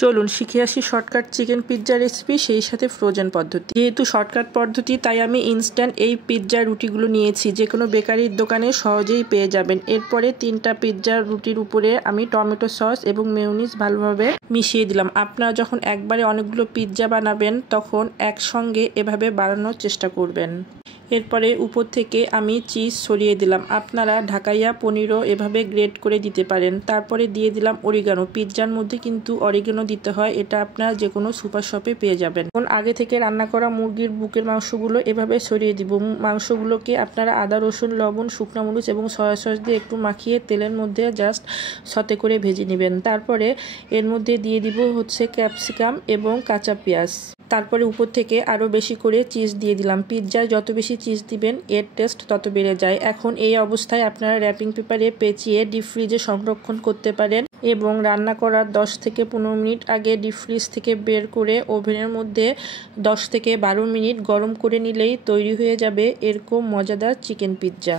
চলুন শিখে আসি শর্টকাট চিকেন পিৎজা রেসিপি, সেই সাথে ফ্রোজেন পদ্ধতি। যেহেতু শর্টকাট পদ্ধতি তাই আমি ইনস্ট্যান্ট এই পিৎজা রুটিগুলো নিয়েছি, যে কোনো বেকারির দোকানে সহজেই পেয়ে যাবেন। এরপরে 3টা পিৎজা রুটির উপরে আমি টমেটো সস এবং মেয়োনিজ ভালোভাবে মিশিয়ে দিলাম। আপনারা যখন একবারে অনেকগুলো পিৎজা বানাবেন তখন একসঙ্গে এভাবে বানানোর চেষ্টা করবেন। এরপরে উপর থেকে আমি চিজ ছড়িয়ে দিলাম। আপনারা ঢাকাইয়া পনিরও এভাবে গ্রেট করে দিতে পারেন। তারপরে দিয়ে দিলাম অরিগানো। পিৎজার মধ্যে কিন্তু অরিগানো দিতে হয়, এটা আপনারা যে কোনো সুপার শপে পেয়ে যাবেন। এখন আগে থেকে রান্না করা মুরগির বুকের মাংসগুলো এভাবে ছড়িয়ে দিব। মাংসগুলোকে আপনারা আদা, রসুন, লবণ, শুকনো মরিচ এবং সয়া সস দিয়ে একটু মাখিয়ে তেলের মধ্যে জাস্ট সতে করে ভেজে নেবেন। তারপরে এর মধ্যে দিয়ে দিব ক্যাপসিকাম এবং কাঁচা পেঁয়াজ। তারপরে উপর থেকে আরও বেশি করে চিজ দিয়ে দিলাম। পিৎজায় যত বেশি চিজ দিবেন এর টেস্ট তত বেড়ে যায়। এখন এই অবস্থায় আপনারা র্যাপিং পেপারে পেঁচিয়ে ডিপ ফ্রিজে সংরক্ষণ করতে পারেন এবং রান্না করার 10 থেকে 15 মিনিট আগে ডিপ ফ্রিজ থেকে বের করে ওভেনের মধ্যে 10 থেকে 12 মিনিট গরম করে নিলেই তৈরি হয়ে যাবে এরকম মজাদার চিকেন পিৎজা।